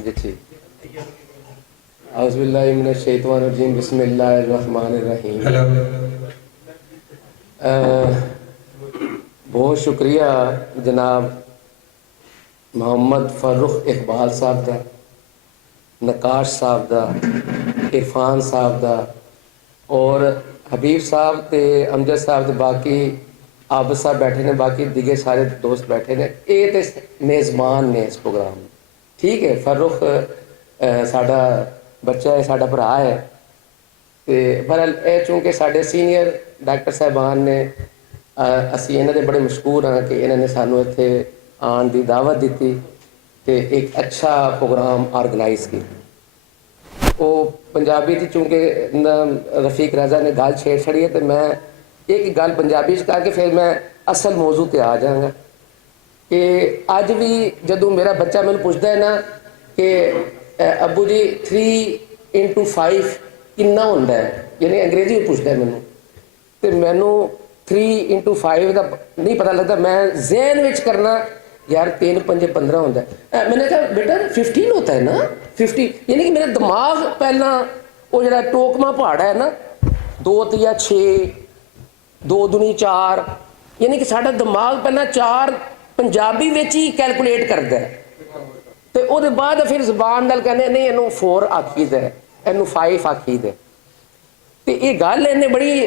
जी ठीक। औज़ुबिल्लाहिमिनश्शैतानिर्रजीम बिस्मिल्लाहिर्रहमानिर्रहीम। बहुत शुक्रिया जनाब मोहम्मद फ़ारूक इकबाल साहब का, नकाश साहब का, इरफान साहब का और हबीब साहब ते अमजद साहब ते बाकी आबिद साहब बैठे ने, बाकी दिगे सारे दोस्त बैठे ने। ये तो मेज़बान ने इस प्रोग्राम। ठीक है, फ़ारूक साडा बच्चा है, साडा भरा है। तो पर चूँकि साढ़े सीनियर डॉक्टर साहबान ने असी इन्हां दे बड़े मशहूर हाँ कि इन्होंने सानू इत्थे आने की दावत दी तो एक अच्छा प्रोग्राम ऑर्गेनाइज किया। वो पंजाबी की चूँकि रफीक रज़ा ने गल छेड़ छड़ी है तो मैं एक गल पंजाबी करके फिर मैं असल मौजू पर आ जाऊँगा कि अज भी जदों मेरा बच्चा मैंने पूछता है ना कि अबू जी 3x5 कितना होंदा है, यानी अंग्रेजी में पूछता है मैनू, तो मैनू 3x5 का नहीं पता लगता। मैं जहन विच करना यार 3 5 15 होता है। मैंने कहा बेटा 15 होता है ना, 50, यानी कि मेरा दिमाग पहला वो जरा टोकमा पहाड़ा है ना, 2 3 6 2 दूनी 4, यानी कि साडा दिमाग पहला 4 पंजाबी विच ही कैलकुलेट करता है तो वो बाद फिर जबान नाल कहने नहीं इनू 4 आखीद है, इनू 5 आखीद है। तो ये गल इन्हें बड़ी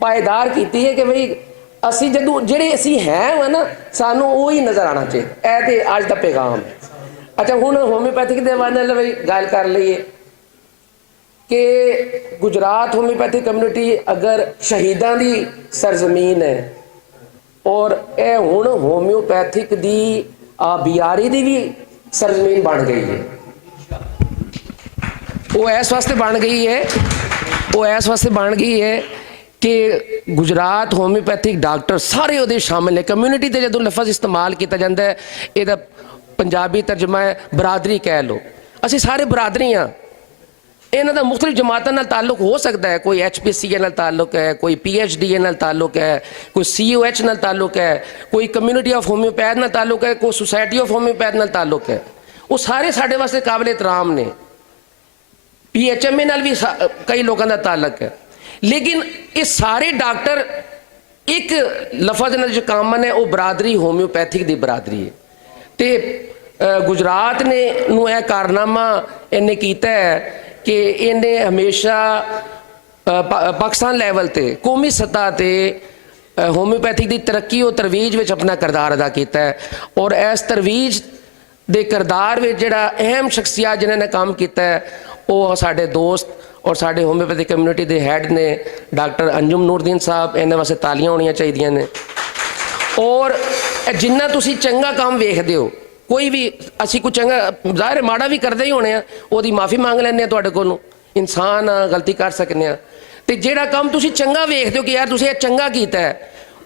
पायदार की है कि भाई असी जदों जेडे असी हैं वा ना सानू वो ही नज़र आना चाहिए। ए तो अज का पैगाम है। अच्छा हुण होम्योपैथिक के बारे में भाई गल कर लीए कि गुजरात होम्योपैथिक कम्यूनिटी अगर शहीदां दी सरजमीन है और यह हुण होम्योपैथिक दी बियारी दी भी सरजमीन बन गई है। वो इस वास्ते बन गई है, वो इस वास्ते बन गई है कि गुजरात होम्योपैथिक डॉक्टर सारे वो शामिल है। कम्यूनिटी के जो लफज इस्तेमाल किया जाता है यदा पंजाबी तर्जमा है बरादरी कह लो। असी सारे बरादरी हाँ। इन्हों का मुख्तलिफ जमातों नाल ताल्लुक हो सकता है, कोई HPCA नाल ताल्लुक है, कोई PhD नाल ताल्लुक है, कोई COH नाल ताल्लुक है, कोई कम्यूनिटी ऑफ होम्योपैथ नाल ताल्लुक है, कोई सोसाइटी ऑफ होम्योपैथ नाल ताल्लुक है। वो सारे साढ़े वास्ते काबिल एहतराम ने। PHMA नाल भी कई लोगों का ताल्लुक है, लेकिन ये सारे डॉक्टर एक लफज जो कामन है वो बरादरी होम्योपैथिक की बरादरी है। तो गुजरात ने यह कारनामा इन्हें किया है कि इन्हें हमेशा पाकिस्तान लैवल ते कौमी सतह पर होम्योपैथिक की तरक्की और तरवीज में अपना किरदार अदा किया है। और इस तरवीज के किरदार में जोड़ा अहम शख्सियत जिन्होंने काम किया है वो साढ़े दोस्त और साढ़े होम्योपैथिक कम्यूनिटी के हैड ने डॉक्टर अंजुम नूरदीन साहब। इन्होंने वास्ते तालियां होनी चाहिए ने। और जिन्ना तुसी चंगा काम वेखदे हो, कोई भी असी कोई चंगा जाहिर माड़ा भी करते ही होने, वो माफ़ी मांग लैंने तुहाडे कोलों, इंसान आ गलती कर सकने। तो जिहड़ा काम तुसी चंगा वेखदे हो कि यार तुसी चंगा कीता है,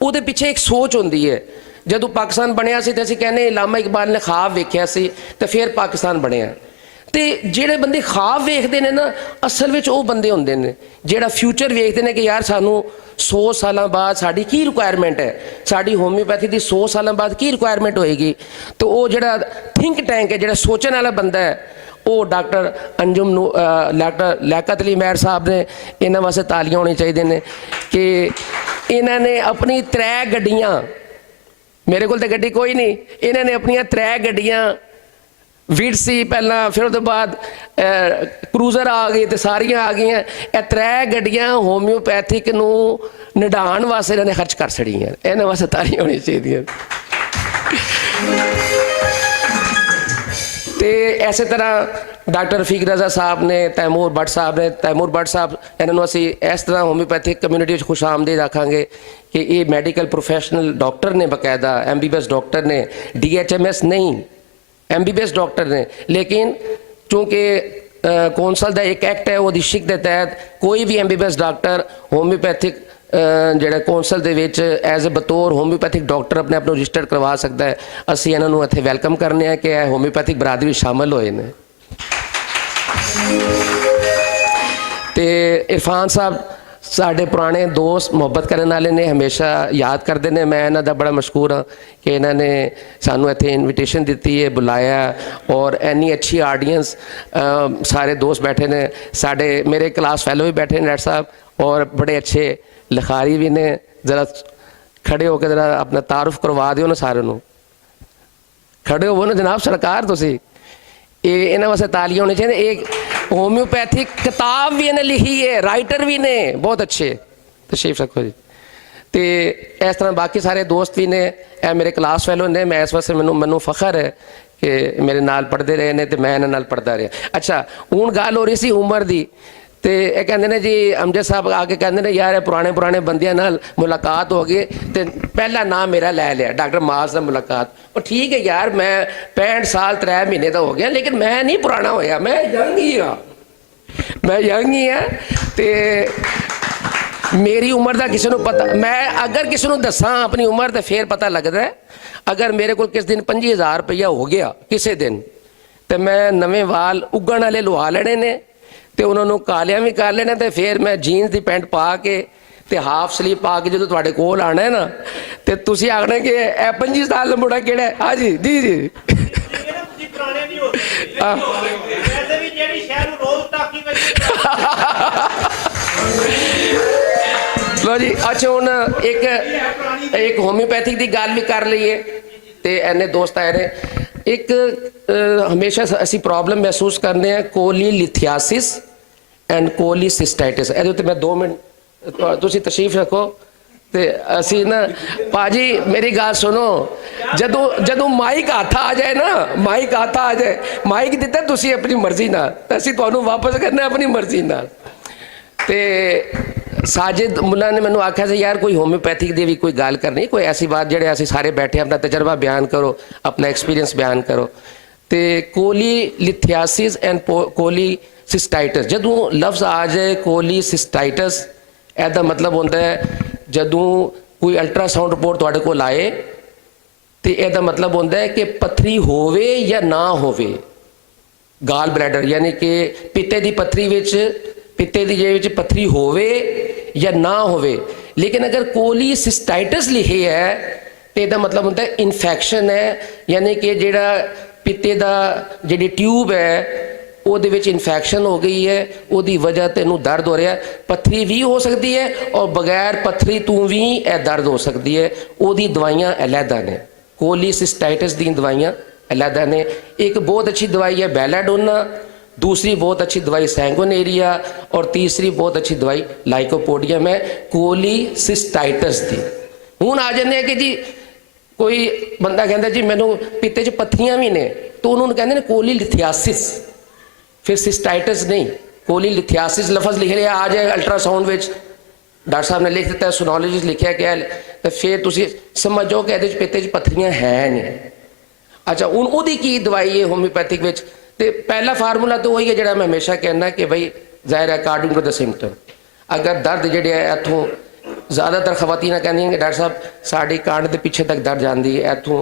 उहदे पिछे एक सोच होंदी है। जदों पाकिस्तान बनिया सी तो असीं कहने इलामा इकबाल ने ख्वाब वेख्या सी तो फिर पाकिस्तान बनिया। तो जेडे बंदे ख्वाब वेखते हैं ना असल में वो बंदे होंगे ने जेड़ा फ्यूचर वेखते हैं कि यार सानू 100 साल बाद साड़ी की रिक्वायरमेंट है, साड़ी होम्योपैथी की 100 साल बाद की रिक्वायरमेंट होएगी। तो वो जेड़ा थिंक टैंक है, जेड़ा सोचने वाला बंदा है, वो डॉक्टर अंजुम डॉक्टर लियाकत अली महर साहब ने। इन्होंने वास्ते तालियां होनी चाहिए ने कि इन्होंने अपनी 3 गड्डियाँ, मेरे को तो गड्डी कोई नहीं, इन्होंने अपनिया 3 गड्डियाँ विडसी पहला, फिर उसके बाद क्रूजर आ गई तो सारिया आ गई। यह 3 गड्डियां होम्योपैथिक नू निडाण वास्ते इन्होंने खर्च कर छड़ियां। इन्होंने वास्ते तालियां होनी चाहिए। तो इस तरह डॉक्टर रफीक रज़ा साहब ने, तैमूर भट्ट साहब इन्होंने असी इस तरह होम्योपैथिक कम्यूनिटी खुश आमदीद आखांगे कि ये मैडिकल प्रोफैशनल डॉक्टर ने, बाकायदा MBBS डॉक्टर ने, DHMS नहीं MBBS डॉक्टर ने। लेकिन चूँकि कौंसल का एक एक्ट है वो दिशिक के तहत कोई भी MBBS डॉक्टर होम्योपैथिक जोड़ा कौंसल के एज ए बतौर होम्योपैथिक डॉक्टर अपने आप को रजिस्टर्ड करवा सकता है। असी इन्होंने इत्थे वैलकम करने कि होम्योपैथिक बरादरी शामिल होए ने। तो इरफान साहब ਸਾਡੇ ਪੁਰਾਣੇ ਦੋਸਤ ਮੁਹੱਬਤ ਕਰਨ ਵਾਲੇ ਨੇ, ਹਮੇਸ਼ਾ ਯਾਦ ਕਰਦੇ ਨੇ। ਮੈਂ ਇਹਨਾਂ ਦਾ ਬੜਾ ਮਸ਼ਕੂਰ ਹਾਂ ਕਿ ਇਹਨਾਂ ਨੇ ਸਾਨੂੰ ਇੱਥੇ ਇਨਵੀਟੇਸ਼ਨ ਦਿੱਤੀ ਹੈ, ਬੁਲਾਇਆ, ਔਰ ਇੰਨੀ ਅੱਛੀ ਆਡੀਅੰਸ, ਸਾਰੇ ਦੋਸਤ ਬੈਠੇ ਨੇ, ਸਾਡੇ ਮੇਰੇ ਕਲਾਸ ਫੈਲੋ ਵੀ ਬੈਠੇ ਨੇ ਡਾਕਟਰ ਸਾਹਿਬ, ਔਰ ਬੜੇ ਅੱਛੇ ਲਿਖਾਰੀ ਵੀ ਨੇ। ज़रा खड़े होकर ज़रा अपना तारुफ करवा दिओ ना सारे नूं, खड़े हो ना जनाब सरकार। तुसी इन्हां वास्ते तालियां होनी चाहिए। एक होम्योपैथिक किताब भी इन्हें लिखी है, राइटर भी ने बहुत अच्छे। तशरीफ रखो जी। तो इस तरह बाकी सारे दोस्त भी ने, मेरे क्लास फैलो ने। मैं इस वास्ते मैनू फखर है कि मेरे नाल पढ़ते रहे ने, तो मैं इन्हां नाल पढ़ता रहा। अच्छा, हुण गल हो रही सी उम्र दी, तो यह कहते हैं जी, अमजद साहब आके कहते हैं यार पुराने पुराने बंदियां नाल मुलाकात हो गई, तो पहला नाम मेरा लै लिया डॉक्टर माज का मुलाकात। और ठीक है यार, मैं 65 साल 3 महीने का हो गया, लेकिन मैं नहीं पुराना होया, मैं यंग ही हाँ, मैं यंग ही हाँ। तो मेरी उम्र का किसी को पता, मैं अगर किसी को दसा अपनी उम्र तो फिर पता लगता है। अगर मेरे को किस दिन 25,000 रुपया हो गया किसी दिन, तो मैं नवे वाल उगण वाले लुआ लेने ने, तो उन्होंने कालिया भी कर लेना। तो फिर मैं जीन्स की पैंट पा के तो हाफ स्लीव पा के जो थोड़े कोल आना है ना, तो तुसी आखना कि 25 साल का मुंडा केड़ा है। हाँ जी जी जी लो जी। अच्छा, हुण एक होम्योपैथिक की गल भी कर लीए, तो इन्ने दोस्त आए ने। एक हमेशा असी प्रॉब्लम महसूस करते हैं कोलीलिथियासिस एंड कोलीसिस्टाइटिस। ये तो मैं 2 मिनट तुसी तशरीफ रखो। तो असी ना पाजी मेरी गल सुनो, जदों माइक हाथ आ जाए ना, माइक हाथ आ जाए, माइक दिता तुसी अपनी मर्जी नाल, असी तुहानू वापस करना अपनी मर्जी नाल। तो साजिद मुल्ला ने मैंने आख्या यार कोई होम्योपैथिक की भी कोई गल करनी, कोई ऐसी बात जेडे असी सारे बैठे अपना तजर्बा बयान करो, अपना एक्सपीरियंस बयान करो। तो कोलीलिथियासिस एंड कोलीसिस्टाइटिस, जदों लफ्ज़ आ जाए कोलीसिस्टाइटिस, एदा मतलब होता है जदों कोई अल्ट्रासाउंड रिपोर्ट तुहाडे कोल आए, तो एदा मतलब होता है कि पत्थरी होवे या ना होवे, गाल ब्लैडर यानी कि पित्ते की पत्थरी विच, पित्ते की जेब में पत्थरी होवे या ना होवे। लेकिन अगर कोलीसिस्टाइटिस लिखी है तो यदा मतलब होता है इन्फेक्शन है, यानी कि जेड़ा पित्ते का जी ट्यूब है ਉਹਦੇ ਵਿੱਚ इन्फेक्शन हो गई है, ਉਹਦੀ वजह तेनू दर्द हो रहा है। पत्थरी भी हो सकती है और बगैर पत्थरी तू भी यह दर्द हो सकती है। ਉਹਦੀ दवाइयां अलहदा ने, कोलीसिस्टाइटिस दी दवाइयां अलहदा ने। एक बहुत अच्छी दवाई है बेलाडोना, दूसरी बहुत अच्छी दवाई सैंगोनेरिया, और तीसरी बहुत अच्छी दवाई लाइकोपोडियम है कोलीसिस्टाइटिस दी। हुण आ जाने कि जी कोई बंदा कहता जी मैनू पित्ते च पत्थरियां भी ने, तो उन्होंने कहते हैं कोलीलिथियासिस, फिर सिस्टाइटिस नहीं, कोलीलिथियासिस लफज लिख लिया आ जाए अल्ट्रासाउंड विच, डॉक्टर साहब ने लिख दिता, सोनोलॉजिस्ट लिखा क्या, तो फिर तुम समझो कि ये पित्ते च पत्थरियां है नहीं। अच्छा, हुण उहदी की दवाई है होम्योपैथिक विच? तो पहला फार्मूला तो वही है जो मैं हमेशा कहना कि भाई ज़ाहिर है अकॉर्डिंग टू द सिम्पटम। अगर दर्द जे इतों ज़्यादातर खवातीन कहती कि डॉक्टर साहब साड़ी कांड के पिछे तक दर्द जाती है, इतों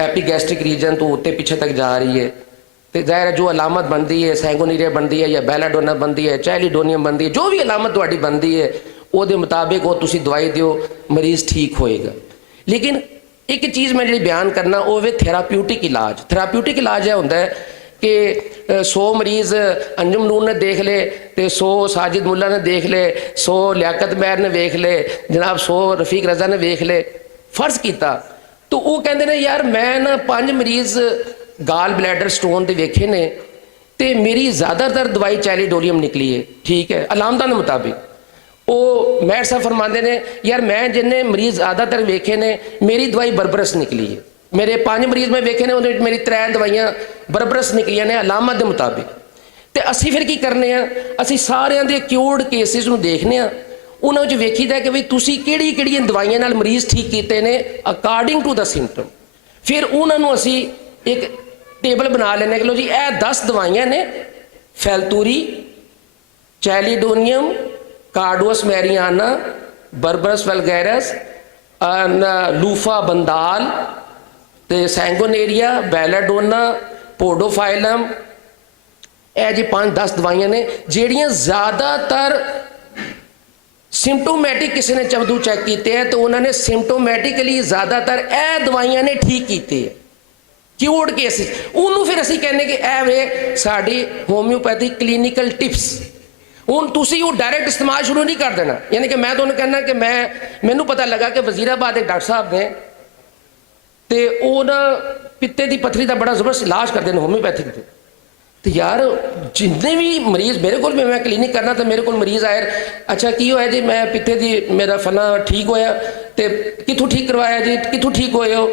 एपीगैस्ट्रिक रीजन तो उत्ते पिछे तक जा रही है, तो ज़ाहिर है जो अलामत बनती है सैंगोनीरिया बनती है या बेलाडोना बनती है, चैलिडोनियम बनती है, जो भी अलामत तुहाडी बनती है वो मुताबिक वो तुसी दवाई दिओ, मरीज़ ठीक होएगा। लेकिन एक चीज़ मैं जी बयान करना वो वे थेराप्यूटिक इलाज। थेराप्यूटिक इलाज यह होंदा है कि 100 मरीज़ अंजुम नूर ने देख ले, तो 100 साजिद मुल्ला ने देख ले, 100 लियाकत मैर ने देख ले, जनाब 100 रफीक रजा ने देख ले, फर्ज किया। तो वो कहते हैं यार मैं ना 5 मरीज़ गाल ब्लैडर स्टोन के वेखे ने, तो मेरी ज़्यादातर दवाई चैलिडोनियम निकली है, ठीक है अलामतां के मुताबिक। वो मैर साहब फरमाते ने यार मैं जिन्हें मरीज़ ज़्यादातर वेखे ने मेरी दवाई बरबरस निकली है, मेरे 5 मरीज़ मैं वेखे ने उन्हें मेरी 3 दवाइयां बरबरस निकलियां ने अलामत के मुताबिक। तो असी फिर की करने, असी सारियां दे क्योर्ड केसिस नूं देखने, उन्होंने वेखीदा कि भाई तुसी किहड़ी-किहड़ियां दवाइयां नाल मरीज़ ठीक कीते ने अकॉर्डिंग टू द सिम्पटम। फिर उन्होंने असी एक टेबल बना लेने कि लो जी यह 10 दवाइयां ने, फैलतूरी, चैलिडोनियम, कार्डोस मैरियाना, बरबरस वल्गैरस, लूफा बंदाल, तो सैंगोनेरिया, बेलाडोना, पोडोफाइलम, यह जी 5-10 दवाइयां ने जिहड़ियां ज़्यादातर सिम्टोमैटिक किसी ने जदों चैक किए हैं तो उन्होंने सिम्टोमैटिकली ज़्यादातर ए दवाइयां ने ठीक किए है, क्यूर्ड केसिस। उन्होंने फिर असी कहने कि ए वे साड़ी होम्योपैथी क्लीनिकल टिप्स। हुण तुसी वो डायरैक्ट इस्तेमाल शुरू नहीं कर देना। यानी कि मैं तुहानूं कहना कि मैनू पता लगा कि वजीराबाद के डॉक्टर साहब ने तो वो ना पित्ते की पत्थरी का बड़ा जबरदस्त इलाज करते हैं होम्योपैथिक के। तो यार जिन्ने भी मरीज मेरे को, मैं क्लीनिक करना तो मेरे को मरीज आए, अच्छा की होया जी मैं पित्ते की मेरा फला ठीक होया तो कितों ठीक करवाया जी, कितों ठीक होए हो?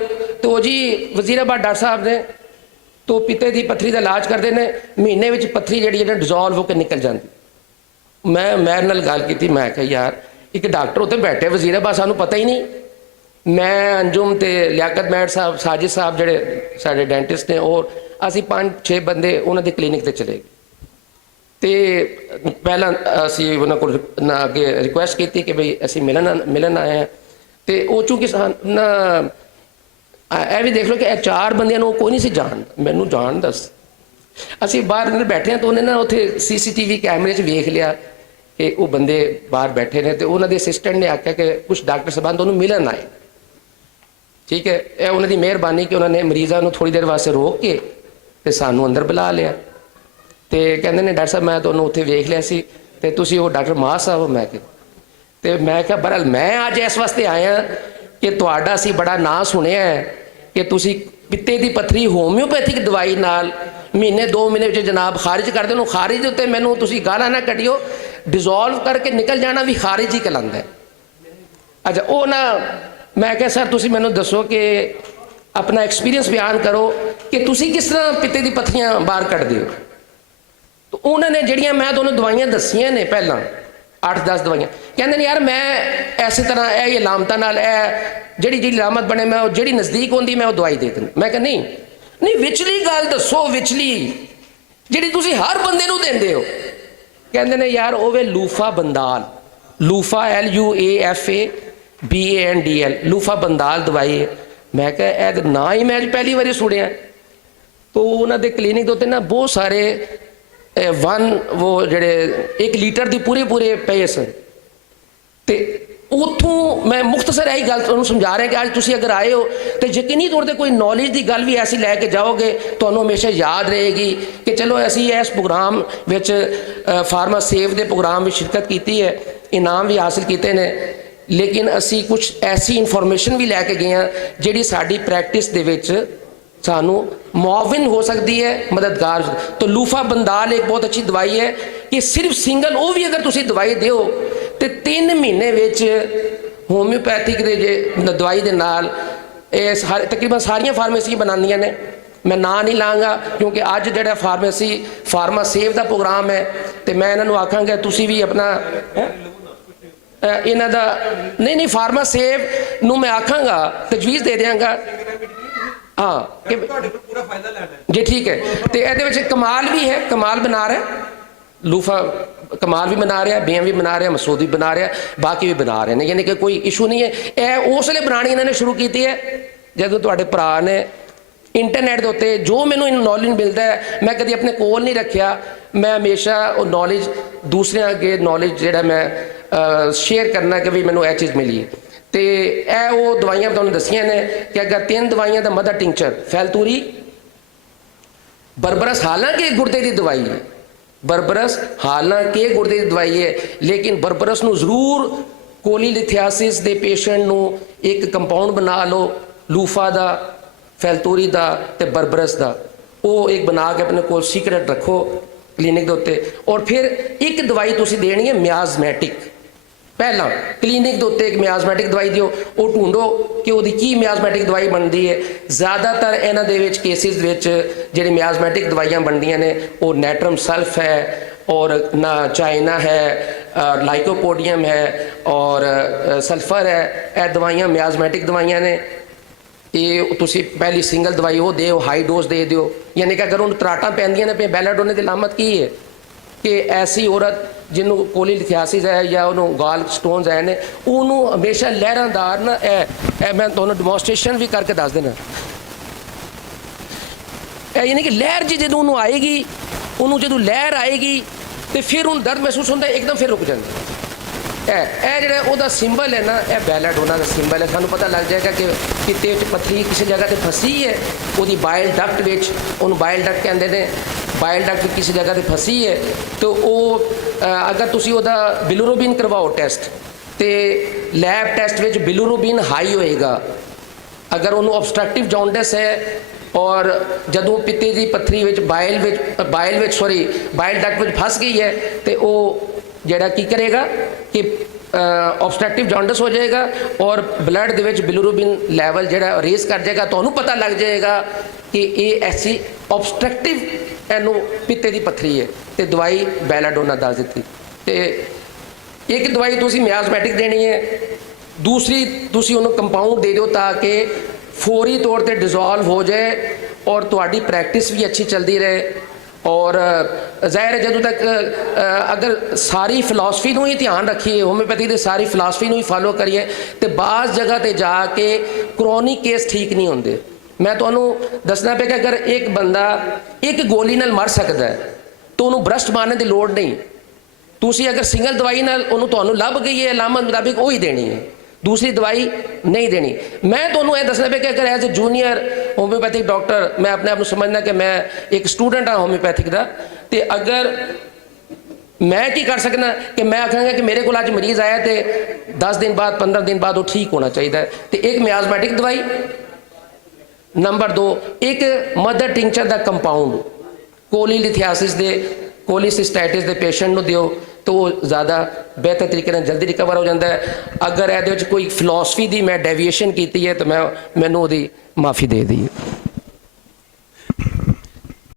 तो जी वजीराबाद डॉक्टर साहब ने तो पित्ते की पत्थरी का इलाज करते हैं, महीने में पत्थरी जी डिजोल्व होकर निकल जाती। मैं मेरे नाल गल की, मैं कहा यार एक डॉक्टर उत्ते बैठे वजीराबाद, सानू पता ही नहीं। मैं अंजुम तो लियाकत मैड साहब, साजिद साहब जोड़े साढ़े डेंटिस्ट ने, और असी 5-6 बंदे उन्होंने क्लीनिक से चले गए। तो पहला असी उन्होंने को ना अगे रिक्वेस्ट की कि भाई असी मिलन आए हैं। तो वो चूँकि ना यह भी देख लो कि 4 बंदियां कोई नहीं सी जान, मैनू जान दस। असी बाहर बैठे हैं तो उन्हें ना उत्थे CCTV कैमरे च वेख लिया कि वो बंदे बाहर बैठे ने। तो उन्होंने असिस्टेंट ने आख्या कि कुछ डॉक्टर साहबान तो उन्होंने मिलन आए। ठीक है, यह उन्होंने मेहरबानी कि उन्होंने मरीज़ों को थोड़ी देर वास्ते रोक के तो सानू अंदर बुला लिया। तो कहते ने डॉक्टर साहब मैं तो उत्थे वेख लिया सी ते तुसी वो डॉक्टर मास साहब। मैं क्या बहरहाल मैं अज इस वास्ते आया कि तुहाडा असी बड़ा नाम सुनिया है कि तुसी पित्ते की पत्थरी होम्योपैथिक दवाई नाल महीने 2 महीने में जनाब खारिज कर देनो। खारिज उत्ते मैनू तुसी गालां ना कटियो, डिजोल्व करके निकल जाना भी खारिज ही कहलांदा है। अच्छा वो ना मैं क्या सर तुसी मैनू दसो कि अपना एक्सपीरियंस बयान करो कि तुसी किस तरह पित्ते की पत्थरियां बाहर कढ़दे हो। तो उन्होंने जड़ियाँ मैं तुहानूं दवाइयां दसियां ने पहला 8-10 दवाइयां, कहते यार मैं इस तरह यह अलामतां नाल जी अलामत बने मैं जी नज़दीक होंदी मैं वो दवाई दे दूँ। मैं कहा नहीं विचली गल दसो, विचली जी तुसी हर बंदे नूं देंदे हो। कहते ने यार ओवे लूफा बंदाल, लूफा LUAFA BANDL लूफा बंदाल दवाई है। मैं क्या ना ही मैं पहली बार सुनिया। तो उन्होंने क्लीनिक के उत्ते ना बहुत सारे वो जड़े 1 लीटर की पूरे पे सन। तो उतों मैं मुख्तसर यही गल तुहानूं समझा रहा कि अज तुसीं अगर आए हो तो यकीनी तौर पर कोई नॉलेज की गल भी ऐसी लैके जाओगे तुहानूं हमेशा याद रहेगी कि चलो असी इस प्रोग्राम विच फार्मा सेव के प्रोग्राम में शिरकत की है, इनाम भी हासिल किए हैं। लेकिन असी कुछ ऐसी इन्फॉर्मेशन भी लैके गए हैं जिहड़ी साडी प्रैक्टिस दे विच सानू मुआविन हो सकती है, मददगार। तो लूफा बंदाल एक बहुत अच्छी दवाई है कि सिर्फ सिंगल वो भी अगर तुसी दवाई दो तो 3 महीने विच होम्योपैथिक दे दवाई दे नाल तकरीबन सारिया फार्मेसियां बनानियां ने। मैं ना नहीं लाँगा क्योंकि अज जो फार्मेसी फार्मा सेव का प्रोग्राम है तो मैं इन्हों आखांगा तुसी भी अपना इन्हों का नहीं फार्मा सेव नूं मैं आखांगा तजवीज़ दे देंगा। हाँ जी ठीक है। तो ये कमाल भी है, कमाल बना रहा है, लूफा कमाल भी बना रहा है, BM भी बना रहा है, मसूद भी बना रहा है, बाकी भी बना रहे हैं। यानी कि कोई इशू नहीं है। यह उस वे बनानी इन्होंने शुरू की है जदों तुहाडे भरा ने इंटरनेट के उत्ते जो मैनू नॉलेज मिलता है मैं कभी अपने कोल नहीं रखा। मैं हमेशा वो नॉलेज दूसरे अगे नॉलेज जोड़ा मैं शेयर करना कि भी मैनू यह चीज़ मिली है। तो यह वो दवाइयां तुहानूं दसियां ने कि अगर 3 दवाइयां का मदर टिंचर फैलतूरी बरबरस, हालांकि गुर्दे की दवाई है, बरबरस हालांकि गुर्दे की दवाई है, लेकिन बरबरस नूं जरूर कोलीलिथियासिस के पेशेंट नूं एक कंपाउंड बना लो, लूफा का, फैलतूरी का ते बरबरस का, वो एक बना के अपने को सीक्रेट रखो क्लीनिक के उत्ते। और फिर एक दवाई तुसी देनी है मियाजमैटिक। पहला क्लीनिक के उत्ते एक मियाजमैटिक दवाई दियो, वो ढूंढो कि वो की मियाजमैटिक दवाई बनती है। ज़्यादातर इन्हां दे विच केसिस विच जिहड़ी मियाजमैटिक दवाइयां बनदियां ने वो नैट्रम सल्फ है और ना चाइना है, लाइकोपोडियम है और सल्फर है। यह दवाइयां मियाजमैटिक दवाइयां ने। ये तुसी पहली सिंगल दवाई वो दो, हाई डोज दे दो। यानी कि अगर उन्हें तराटा पैंदियां ने पे बैलाडोने की लामत की है कि ऐसी औरत जिन्होंने कोलीलिथियासिस है या उन्होंने गाल स्टोन्स है ने उन्होंने हमेशा लहरादार ना मैं तुहानूं डिमोनस्ट्रेशन भी करके दस देना। यानी कि लहर जी जो उन्होंने आएगी, उन्होंने जो लहर आएगी तो फिर उन्हें दर्द महसूस होता है, एकदम फिर रुक जाता। ਇਹ ਜਿਹੜਾ ਉਹਦਾ ਸਿੰਬਲ ਹੈ ਨਾ, ਇਹ ਬੈਲਾਡੋਨਾ ਦਾ ਸਿੰਬਲ ਹੈ। ਸਾਨੂੰ ਪਤਾ ਲੱਗ ਜਾਏਗਾ ਕਿ ਕਿਤੇ ਪੱਥਰੀ ਕਿਸੇ ਜਗ੍ਹਾ ਤੇ ਫਸੀ ਹੈ, ਉਹਦੀ ਬਾਇਲ ਡਕਟ ਵਿੱਚ, ਉਹਨੂੰ ਬਾਇਲ ਡਕਟ ਕਹਿੰਦੇ ਨੇ, ਬਾਇਲ ਡਕਟ ਕਿਸੇ ਜਗ੍ਹਾ ਤੇ ਫਸੀ ਹੈ ਤੇ ਉਹ ਅਗਰ ਤੁਸੀਂ ਉਹਦਾ ਬਿਲੂਰੂਬਿਨ ਕਰਵਾਓ ਟੈਸਟ, ਤੇ ਲੈਬ ਟੈਸਟ ਵਿੱਚ ਬਿਲੂਰੂਬਿਨ ਹਾਈ ਹੋਏਗਾ। ਅਗਰ ਉਹਨੂੰ obstructive jaundice ਹੈ ਔਰ ਜਦੋਂ ਪਿੱਤੇ ਦੀ ਪੱਥਰੀ ਵਿੱਚ ਬਾਇਲ ਵਿੱਚ ਬਾਇਲ ਡਕਟ ਵਿੱਚ ਫਸ ਗਈ ਹੈ ਤੇ ਉਹ ਜਿਹੜਾ ਕੀ ਕਰੇਗਾ ਕਿ obstructive jaundice ਹੋ ਜਾਏਗਾ ਔਰ ਬਲੱਡ ਦੇ ਵਿੱਚ ਬਿਲੂਰੂਬਿਨ ਲੈਵਲ ਜਿਹੜਾ ਰੇਜ਼ ਕਰ ਜਾਏਗਾ। ਤੁਹਾਨੂੰ ਪਤਾ ਲੱਗ ਜਾਏਗਾ ਕਿ ਇਹ ਐਸੀ obstructive ਇਹਨੂੰ ਪਿੱਤੇ ਦੀ ਪੱਥਰੀ ਹੈ ਤੇ ਦਵਾਈ ਬੈਲਾਡੋਨਾ ਦੱਸ ਦਿੱਤੀ। ਤੇ ਇੱਕ ਦਵਾਈ ਤੁਸੀਂ ਮਿਆਜ਼ਮੈਟਿਕ ਦੇਣੀ ਹੈ, ਦੂਸਰੀ ਤੁਸੀਂ ਉਹਨੂੰ ਕੰਪਾਊਂਡ ਦੇ ਦਿਓ ਤਾਂ ਕਿ ਫੌਰੀ ਤੌਰ ਤੇ ਡਿਜ਼ੋਲਵ ਹੋ ਜਾਏ ਔਰ ਤੁਹਾਡੀ ਪ੍ਰੈਕਟਿਸ ਵੀ ਅੱਛੀ ਚੱਲਦੀ ਰਹੇ। ਔਰ ਜ਼ਾਹਿਰ ਹੈ ਜਦੋਂ ਤੱਕ ਅਗਰ ਸਾਰੀ ਫਿਲਾਸਫੀ ਨੂੰ ਹੀ ਧਿਆਨ ਰੱਖੀਏ, ਹੋਮਿਓਪੈਥੀ ਦੇ ਸਾਰੀ ਫਿਲਾਸਫੀ ਨੂੰ ਹੀ ਫਾਲੋ ਕਰੀਏ, ਤੇ ਬਾਜ਼ ਜਗ੍ਹਾ ਤੇ ਜਾ ਕੇ ਕਰੋਨਿਕ ਕੇਸ ਠੀਕ ਨਹੀਂ ਹੁੰਦੇ। ਮੈਂ ਤੁਹਾਨੂੰ ਦੱਸਣਾ ਪਿਆ ਕਿ ਅਗਰ ਇੱਕ ਬੰਦਾ ਇੱਕ ਗੋਲੀ ਨਾਲ ਮਰ ਸਕਦਾ ਹੈ ਤਾਂ ਉਹਨੂੰ ਬ੍ਰਸ਼ਟ ਮਾਰਨ ਦੀ ਲੋੜ ਨਹੀਂ। ਤੁਸੀਂ ਅਗਰ ਸਿੰਗਲ ਦਵਾਈ ਨਾਲ ਉਹਨੂੰ ਤੁਹਾਨੂੰ ਲੱਭ ਗਈ ਹੈ ਅਲਾਮਤ ਮੁਤਾਬਿਕ, ਉਹੀ ਦੇਣੀ ਹੈ, दूसरी दवाई नहीं देनी। मैं ਤੁਹਾਨੂੰ ਇਹ ਦੱਸਣਾ ਪਿਆ ਕਿ ਅਗਰ as a junior homoeopathic doctor ਮੈਂ ਆਪਣੇ ਆਪ ਨੂੰ ਸਮਝਣਾ ਕਿ ਮੈਂ ਇੱਕ ਸਟੂਡੈਂਟ ਹਾਂ ਹੋਮਿਓਪੈਥਿਕ ਦਾ, ਤੇ ਅਗਰ ਮੈਂ ਕੀ ਕਰ ਸਕਦਾ ਕਿ ਮੈਂ ਆਖਾਂਗਾ ਕਿ ਮੇਰੇ ਕੋਲ ਅੱਜ ਮਰੀਜ਼ ਆਇਆ ਤੇ 10 ਦਿਨ ਬਾਅਦ 15 ਦਿਨ ਬਾਅਦ ਉਹ ਠੀਕ ਹੋਣਾ ਚਾਹੀਦਾ ਹੈ। ਤੇ ਇੱਕ ਮਿਆਜ਼ਮੈਟਿਕ ਦਵਾਈ, ਨੰਬਰ 2 ਇੱਕ ਮਦਰ ਟਿੰਕਚਰ ਦਾ ਕੰਪਾਊਂਡ ਕੋਲੀਲਿਥਿਆਸਿਸ ਦੇ ਕੋਲੀਸਿਸਟਾਈਟਿਸ ਦੇ ਪੇਸ਼ੈਂਟ ਨੂੰ ਦਿਓ तो वो ज़्यादा बेहतर तरीके से जल्दी रिकवर हो जाता है। अगर ये कोई फिलॉसफी दी मैं डेविएशन की है तो मैनू माफ़ी दे दी।